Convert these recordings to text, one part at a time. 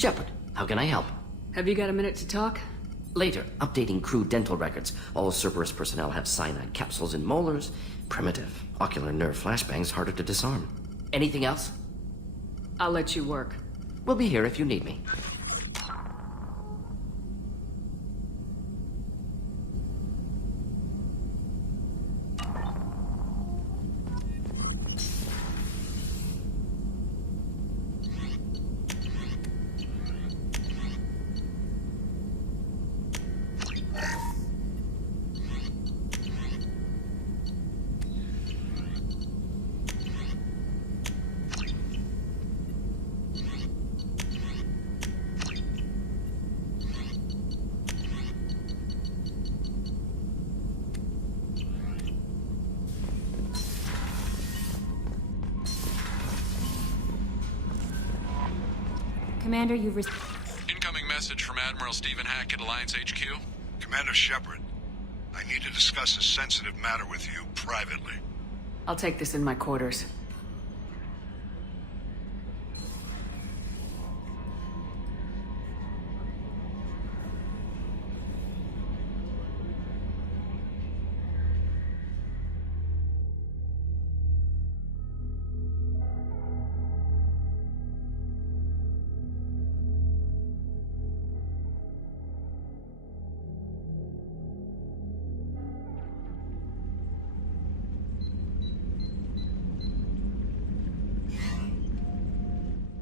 Shepard, how can I help? Have you got a minute to talk? Later, updating crew dental records. All Cerberus personnel have cyanide capsules in molars. Primitive. Ocular nerve flashbangs harder to disarm. Anything else? I'll let you work. We'll be here if you need me. Commander, you've received... Incoming message from Admiral Stephen Hackett, Alliance HQ. Commander Shepard, I need to discuss a sensitive matter with you privately. I'll take this in my quarters.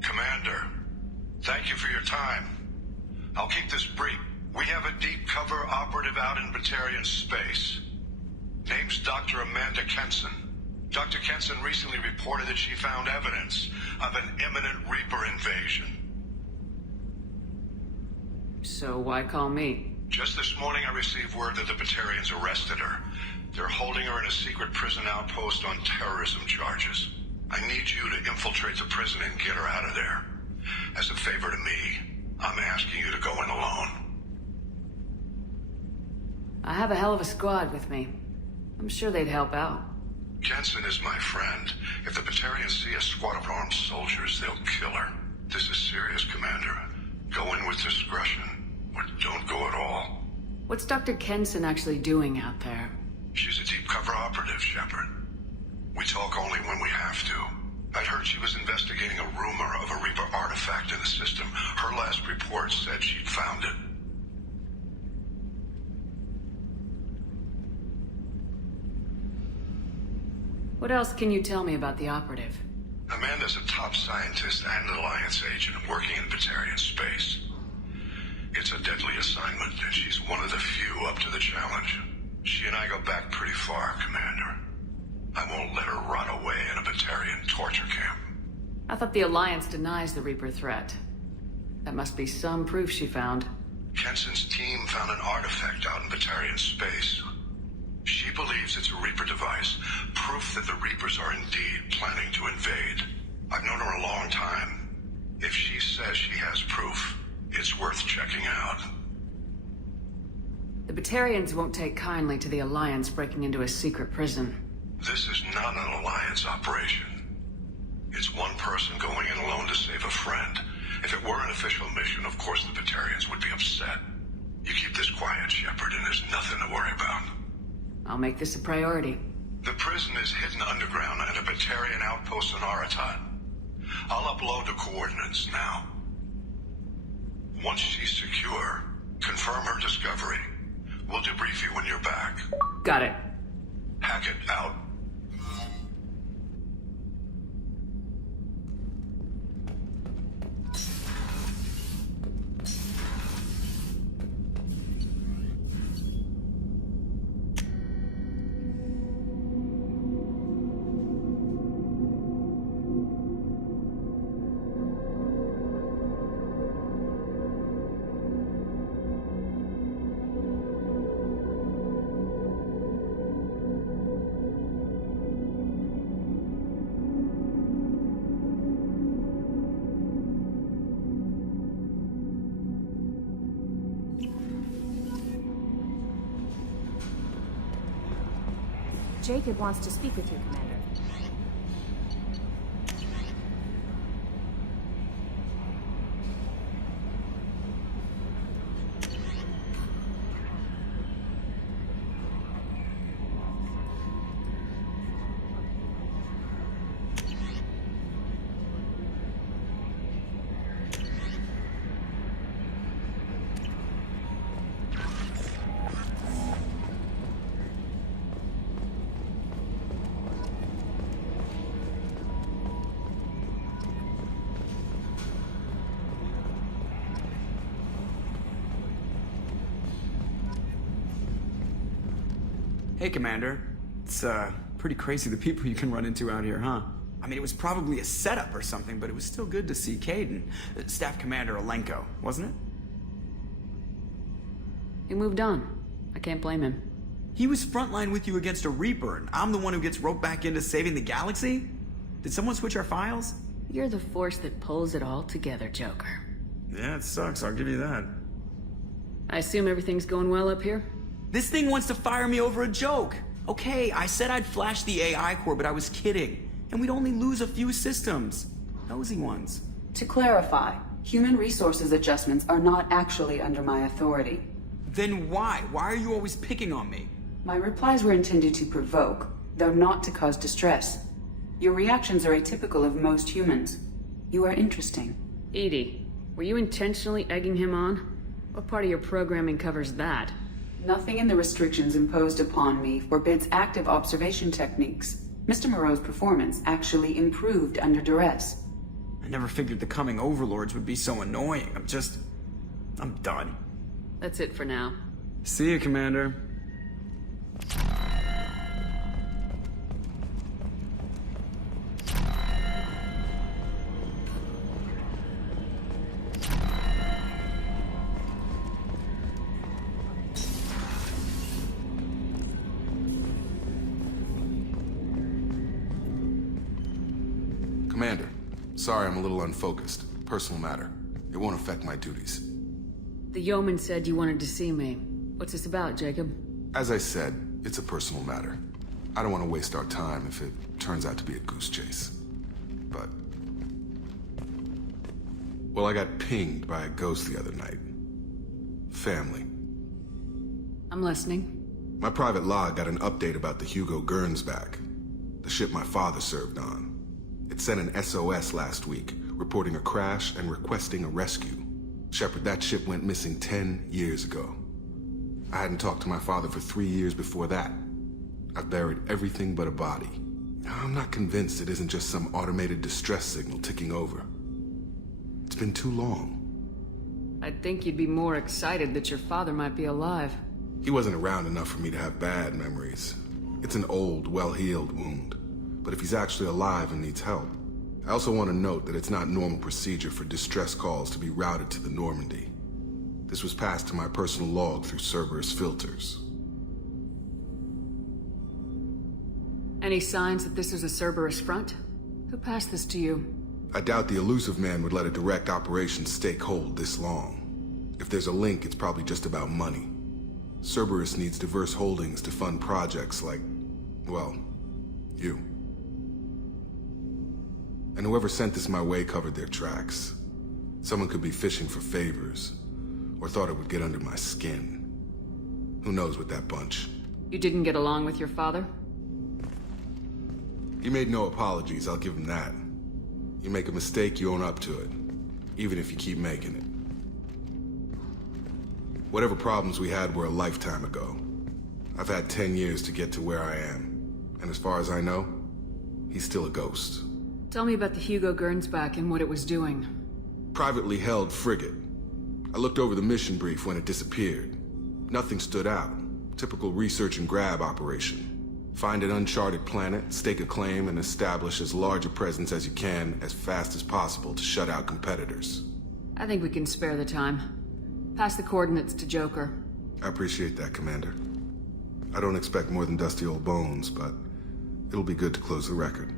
Commander, thank you for your time. I'll keep this brief. We have a deep cover operative out in Batarian space. Name's Dr. Amanda Kenson. Dr. Kenson recently reported that she found evidence of an imminent Reaper invasion. So why call me? Just this morning I received word that the Batarians arrested her. They're holding her in a secret prison outpost on terrorism charges. I need you to infiltrate the prison and get her out of there. As a favor to me, I'm asking you to go in alone. I have a hell of a squad with me. I'm sure they'd help out. Jensen is my friend. If the Batarians see a squad of armed soldiers, they'll kill her. This is serious, Commander. Go in with discretion, or don't go at all. What's Dr. Kenson actually doing out there? She's a deep cover operative, Shepard. We talk only when we have to. I'd heard she was investigating a rumor of a Reaper artifact in the system. Her last report said she'd found it. What else can you tell me about the operative? Amanda's a top scientist and an Alliance agent working in Batarian space. It's a deadly assignment, and she's one of the few up to the challenge. She and I go back pretty far, Commander. I won't let her rot away in a Batarian torture camp. I thought the Alliance denies the Reaper threat. That must be some proof she found. Kenson's team found an artifact out in Batarian space. She believes it's a Reaper device, proof that the Reapers are indeed planning to invade. I've known her a long time. If she says she has proof, it's worth checking out. The Batarians won't take kindly to the Alliance breaking into a secret prison. This is not an Alliance operation. It's one person going in alone to save a friend. If it were an official mission, of course the Batarians would be upset. You keep this quiet, Shepard, and there's nothing to worry about. I'll make this a priority. The prison is hidden underground at a Batarian outpost in Aratat. I'll upload the coordinates now. Once she's secure, confirm her discovery. We'll debrief you when you're back. Got it. Hackett out. Jacob wants to speak with you, Commander. Hey, Commander. It's, pretty crazy the people you can run into out here, huh? I mean, it was probably a setup or something, but it was still good to see Caden. Staff Commander Alenko, wasn't it? He moved on. I can't blame him. He was frontline with you against a Reaper, and I'm the one who gets roped back into saving the galaxy? Did someone switch our files? You're the force that pulls it all together, Joker. Yeah, it sucks, I'll give you that. I assume everything's going well up here? This thing wants to fire me over a joke. Okay, I said I'd flash the AI core, but I was kidding. And we'd only lose a few systems. Nosy ones. To clarify, human resources adjustments are not actually under my authority. Then why? Why are you always picking on me? My replies were intended to provoke, though not to cause distress. Your reactions are atypical of most humans. You are interesting. Edie, were you intentionally egging him on? What part of your programming covers that? Nothing in the restrictions imposed upon me forbids active observation techniques. Mr. Moreau's performance actually improved under duress. I never figured the coming overlords would be so annoying. I'm done. That's it for now. See you, Commander. Commander, sorry I'm a little unfocused. Personal matter. It won't affect my duties. The yeoman said you wanted to see me. What's this about, Jacob? As I said, it's a personal matter. I don't want to waste our time if it turns out to be a goose chase. But... well, I got pinged by a ghost the other night. Family. I'm listening. My private log got an update about the Hugo Gernsback, the ship my father served on. It sent an SOS last week, reporting a crash and requesting a rescue. Shepard, that ship went missing 10 years ago. I hadn't talked to my father for 3 years before that. I've buried everything but a body. I'm not convinced it isn't just some automated distress signal ticking over. It's been too long. I'd think you'd be more excited that your father might be alive. He wasn't around enough for me to have bad memories. It's an old, well-healed wound. But if he's actually alive and needs help, I also want to note that it's not normal procedure for distress calls to be routed to the Normandy. This was passed to my personal log through Cerberus filters. Any signs that this is a Cerberus front? Who passed this to you? I doubt the elusive man would let a direct operation stake hold this long. If there's a link, it's probably just about money. Cerberus needs diverse holdings to fund projects like, well, you. And whoever sent this my way covered their tracks. Someone could be fishing for favors, or thought it would get under my skin. Who knows with that bunch? You didn't get along with your father? He made no apologies, I'll give him that. You make a mistake, you own up to it, even if you keep making it. Whatever problems we had were a lifetime ago. I've had 10 years to get to where I am, and as far as I know, he's still a ghost. Tell me about the Hugo Gernsback and what it was doing. Privately held frigate. I looked over the mission brief when it disappeared. Nothing stood out. Typical research and grab operation. Find an uncharted planet, stake a claim, and establish as large a presence as you can as fast as possible to shut out competitors. I think we can spare the time. Pass the coordinates to Joker. I appreciate that, Commander. I don't expect more than dusty old bones, but it'll be good to close the record.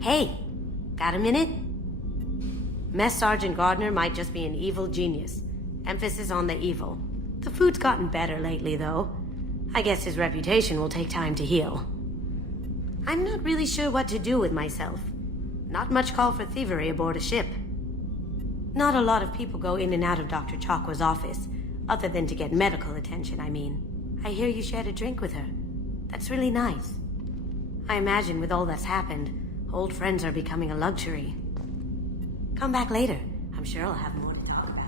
Hey, got a minute? Mess Sergeant Gardner might just be an evil genius. Emphasis on the evil. The food's gotten better lately, though. I guess his reputation will take time to heal. I'm not really sure what to do with myself. Not much call for thievery aboard a ship. Not a lot of people go in and out of Dr. Chakwa's office, other than to get medical attention, I mean. I hear you shared a drink with her. That's really nice. I imagine with all that's happened, old friends are becoming a luxury. Come back later. I'm sure I'll have more to talk about.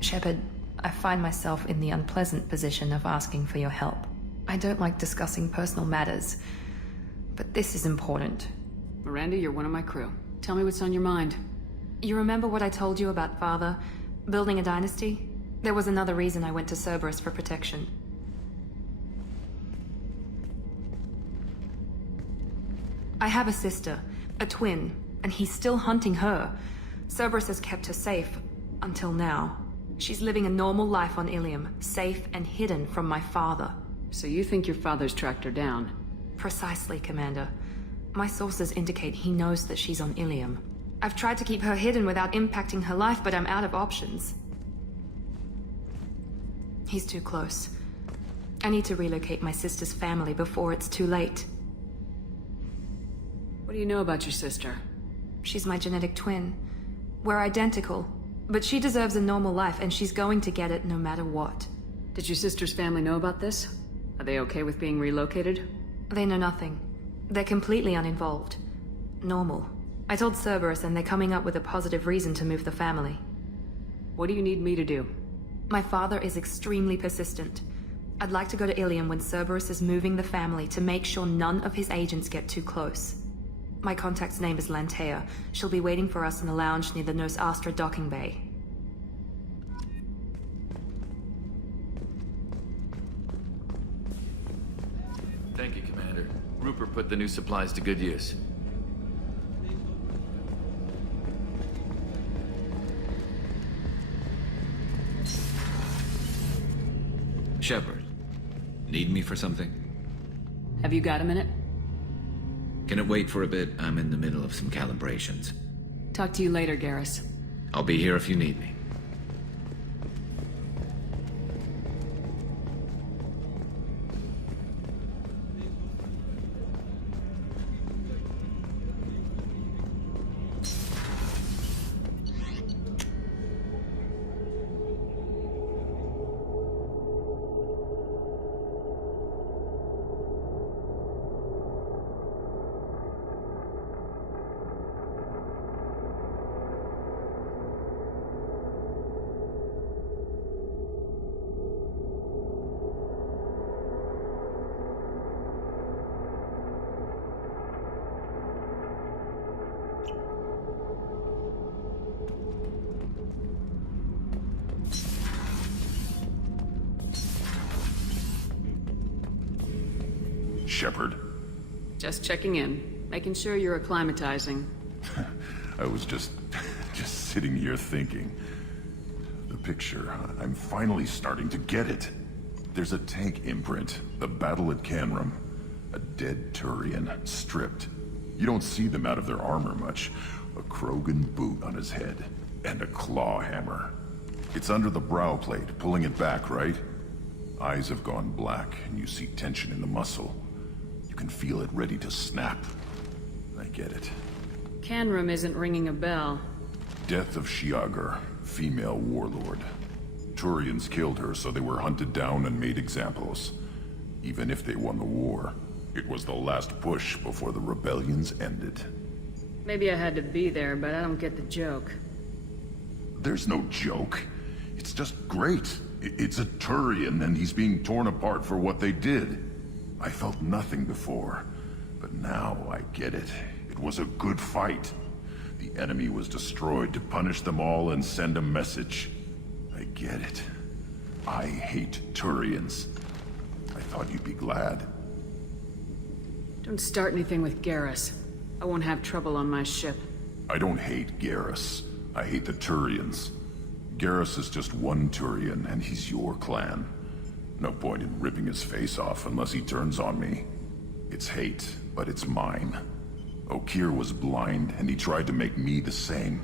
Shepard, I find myself in the unpleasant position of asking for your help. I don't like discussing personal matters, but this is important. Miranda, you're one of my crew. Tell me what's on your mind. You remember what I told you about Father? Building a dynasty? There was another reason I went to Cerberus for protection. I have a sister, a twin, and he's still hunting her. Cerberus has kept her safe, until now. She's living a normal life on Ilium, safe and hidden from my father. So you think your father's tracked her down? Precisely, Commander. My sources indicate he knows that she's on Ilium. I've tried to keep her hidden without impacting her life, but I'm out of options. He's too close. I need to relocate my sister's family before it's too late. What do you know about your sister? She's my genetic twin. We're identical, but she deserves a normal life, and she's going to get it no matter what. Did your sister's family know about this? Are they okay with being relocated? They know nothing. They're completely uninvolved. Normal. I told Cerberus, and they're coming up with a positive reason to move the family. What do you need me to do? My father is extremely persistent. I'd like to go to Ilium when Cerberus is moving the family to make sure none of his agents get too close. My contact's name is Lantea. She'll be waiting for us in the lounge near the Nos Astra docking bay. Thank you, Commander. Rupert put the new supplies to good use. Shepard, need me for something? Have you got a minute? Can it wait for a bit? I'm in the middle of some calibrations. Talk to you later, Garrus. I'll be here if you need me. Shepard? Just checking in, making sure you're acclimatizing. I was just sitting here thinking. The picture, I'm finally starting to get it. There's a tank imprint, the battle at Canrum. A dead Turian, stripped. You don't see them out of their armor much. A Krogan boot on his head, and a claw hammer. It's under the brow plate, pulling it back, right? Eyes have gone black, and you see tension in the muscle. You can feel it ready to snap. I get it. Canrum isn't ringing a bell. Death of Shiagar, female warlord. Turians killed her, so they were hunted down and made examples. Even if they won the war, it was the last push before the rebellions ended. Maybe I had to be there, but I don't get the joke. There's no joke. It's just great. It's a Turian, and he's being torn apart for what they did. I felt nothing before, but now I get it. It was a good fight. The enemy was destroyed to punish them all and send a message. I get it. I hate Turians. I thought you'd be glad. Don't start anything with Garrus. I won't have trouble on my ship. I don't hate Garrus. I hate the Turians. Garrus is just one Turian, and he's your clan. No point in ripping his face off unless he turns on me. It's hate, but it's mine. Okeer was blind, and he tried to make me the same.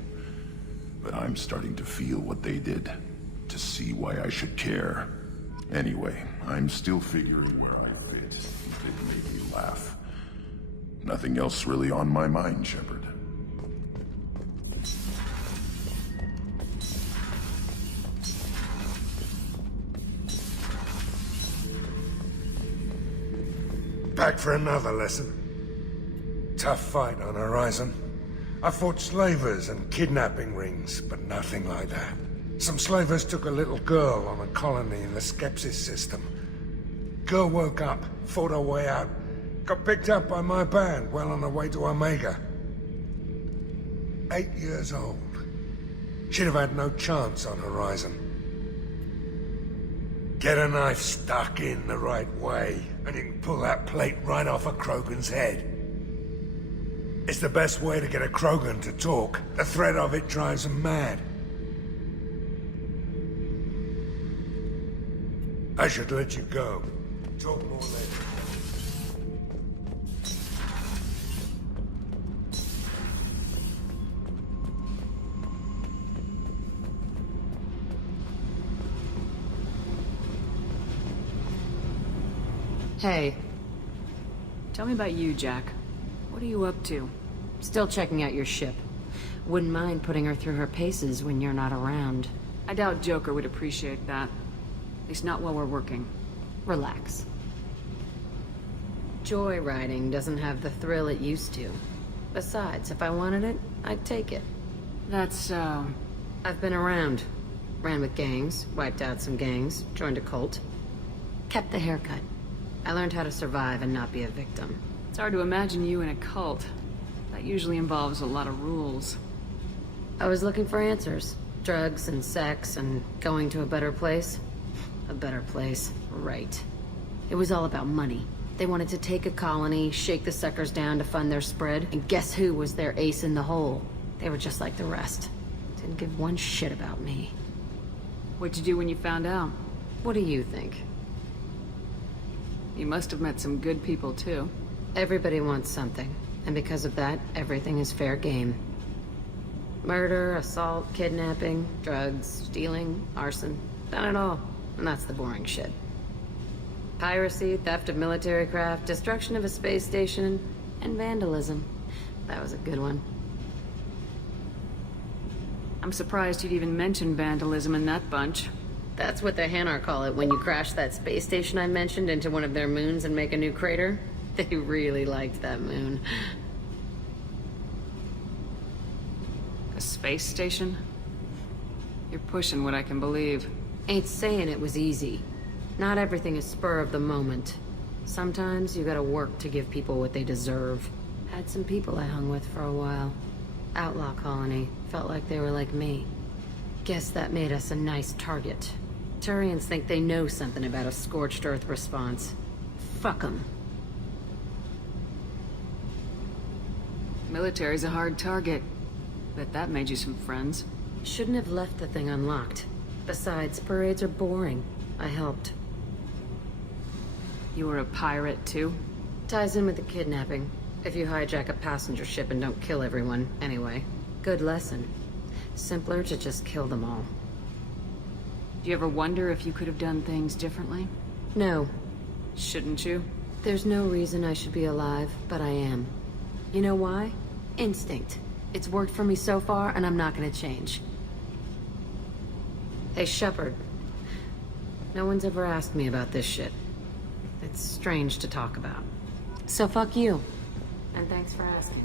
But I'm starting to feel what they did, to see why I should care. Anyway, I'm still figuring where I fit. It made me laugh. Nothing else really on my mind, Shepard. Back for another lesson. Tough fight on Horizon. I fought slavers and kidnapping rings, but nothing like that. Some slavers took a little girl on a colony in the Skepsis system. Girl woke up, fought her way out, got picked up by my band well on her way to Omega. 8 years old. She'd have had no chance on Horizon. Get a knife stuck in the right way, and you can pull that plate right off a Krogan's head. It's the best way to get a Krogan to talk. The threat of it drives them mad. I should let you go. Talk more later. Hey. Tell me about you, Jack. What are you up to? Still checking out your ship. Wouldn't mind putting her through her paces when you're not around. I doubt Joker would appreciate that. At least not while we're working. Relax. Joyriding doesn't have the thrill it used to. Besides, if I wanted it, I'd take it. That's, I've been around. Ran with gangs, wiped out some gangs, joined a cult. Kept the haircut. I learned how to survive and not be a victim. It's hard to imagine you in a cult. That usually involves a lot of rules. I was looking for answers. Drugs and sex and going to a better place. A better place, right. It was all about money. They wanted to take a colony, shake the suckers down to fund their spread, and guess who was their ace in the hole? They were just like the rest. Didn't give one shit about me. What'd you do when you found out? What do you think? You must have met some good people, too. Everybody wants something, and because of that, everything is fair game. Murder, assault, kidnapping, drugs, stealing, arson. Done it all. And that's the boring shit. Piracy, theft of military craft, destruction of a space station, and vandalism. That was a good one. I'm surprised you'd even mention vandalism in that bunch. That's what the Hanar call it when you crash that space station I mentioned into one of their moons and make a new crater. They really liked that moon. A space station? You're pushing what I can believe. Ain't saying it was easy. Not everything is spur of the moment. Sometimes you gotta work to give people what they deserve. Had some people I hung with for a while. Outlaw colony. Felt like they were like me. Guess that made us a nice target. Turians think they know something about a scorched earth response. Fuck 'em. Military's a hard target. Bet that made you some friends. Shouldn't have left the thing unlocked. Besides, parades are boring. I helped. You were a pirate, too? Ties in with the kidnapping. If you hijack a passenger ship and don't kill everyone, anyway. Good lesson. Simpler to just kill them all. Do you ever wonder if you could have done things differently? No. Shouldn't you? There's no reason I should be alive, but I am. You know why? Instinct. It's worked for me so far, and I'm not gonna change. Hey, Shepard. No one's ever asked me about this shit. It's strange to talk about. So fuck you. And thanks for asking.